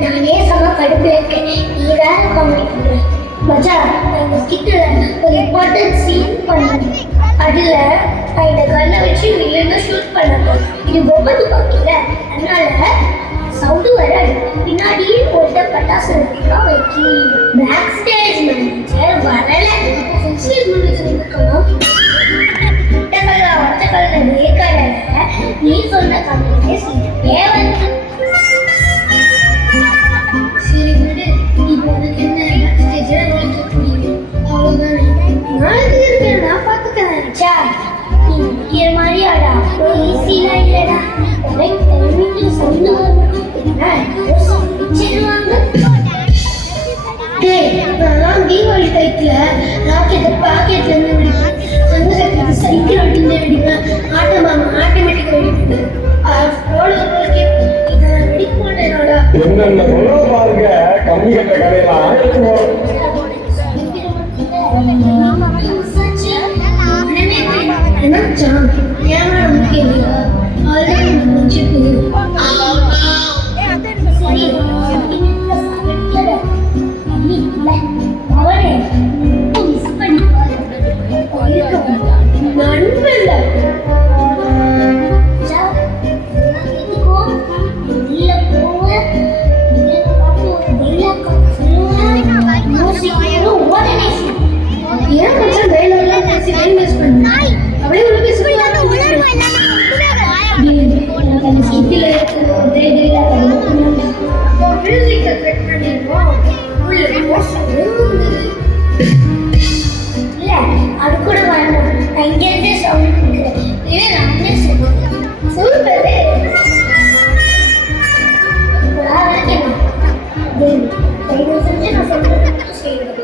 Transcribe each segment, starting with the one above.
நானே சம கடுப்புல இருக்கேன். நீ வேற கவனிக்கல மச்சான். நான் இந்த ஸ்கிட்ல ஒரு இம்பார்ட்டன்ட் சீன் பண்ணேன். அதுல நான் இந்த கல்லை வச்சு வில்லனை ஷூட் பண்ணேன். இது பொம்மை துப்பாக்கில, அதனால சவுண்டு வர பின்னாடியே போட்ட பட்டாசு வைக்கலாம் வைக்கி. பேக் ஸ்டேஜ் மேனேஜர் வரல. ஃபுல் ஸ்டேஜ் மேனேஜர் இருக்கணும். ஒட்டக்கல்ல வேக்கடல நீ சொன்ன கதையே சீட்டே வந்து சரி விடு. இப்போ உனக்கு என்ன பேக் ஸ்டேஜில் உழைக்க முடியும் அவ்வளோதானே. நாளைக்கு இருக்கேன், நான் பார்த்துக்கிறேன். சா நீ முக்கிய மாதிரியாடா ஈஸிலாம் இல்லைடா. கரெக்ட் டைமிங்க்கு சவுண்டு வரணும். நான் தீபாவளி டைத்துல ராக்கெட்டை பாக்கெட்ல இருந்து வெடிப்பேன். சந்திரசக்திக்கு சைக்கிள் ஓட்டிட்டு வெடிப்பேன். ஆட்டோமேட்டிக் வெடிப்பேன். இதை வெடிக்க மாட்டேனோடா. பாருங்க கம்மி கட்ட கதையெல்லாம் என்னச்சான் ஏன்னா முக்கியம் அதுதான் முடிச்சுட்டு அது கூட வேணும். இங்கிருந்தே சவுண்ட் செஞ்சு நான் சொல்றது செய்வேன்.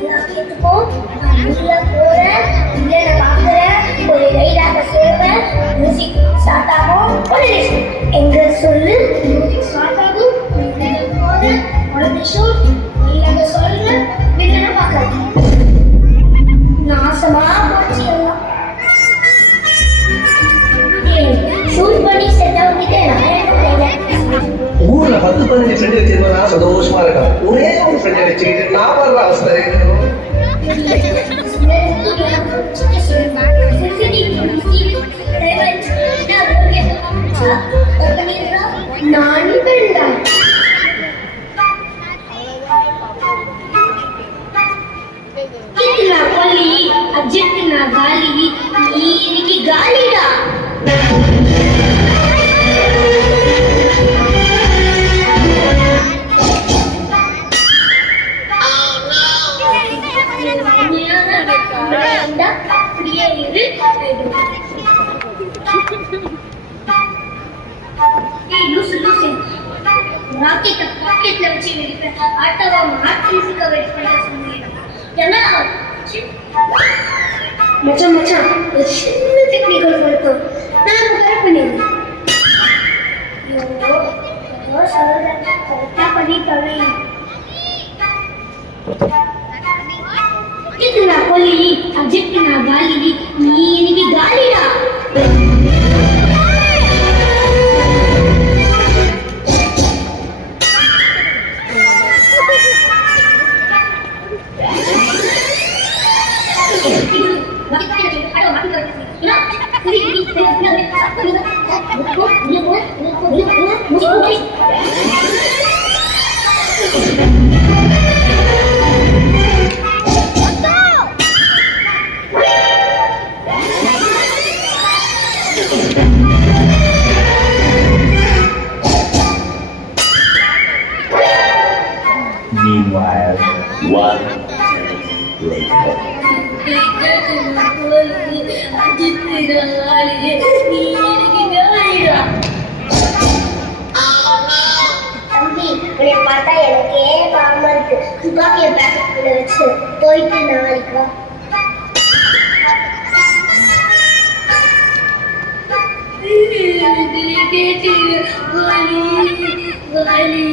எல்லாத்துக்கும் போறேன், இங்கே நான் பார்க்குறேன், ஒரு ரைடாக சேருவேன். மியூசிக் ஸ்டார்ட் ஆகும். ஒரு நிமிஷம் எங்க சொல்லு. மியூசிக் ஸ்டார்ட் ஆகும். போறேன், ஒரு நிமிஷம் ரைடாக சொல்றேன். வில்லனை பார்க்குறேன். நாசமா போச்சு எல்லாம். ஷூட் பண்ணி செட் ஆகிட்டே ஊர்ல 10-15 ஃப்ரெண்ட் வச்சிருந்தா சந்தோஷமா இருக்கும். ஒரே ஒரு ஃப்ரெண்ட் வச்சுக்கிட்டு நான் வர்ற அவஸ்தை. காலிடா ராக்கெட்டை பாக்கெட்ல வச்சு வெடிப்பேன். ஆட்டோவா மாற்றிக்க வெயிட் பண்ண சொன்னேன். என்ன மச்சான் மச்சான் ஒரு சின்ன டெக்னிக்கல் ஃபால்ட் நான் கரெக்ட் பண்ணிடுறேன். ஐயோ சொல்றேன் கரெக்டா பண்ணி தரேன். கிட்டுனா கொல்லி அஜெக்ட்னா காலி நீ எனக்கு காலிடா. Meanwhile, 1 later. பண்ணிடுறா. தம்பி, உன்னை பார்த்தா எனக்கே பாவமா இருக்கு. துப்பாக்கிய பேக்கெட்ல வச்சு போயிட்டு நாளைக்கு வா. வலி வலி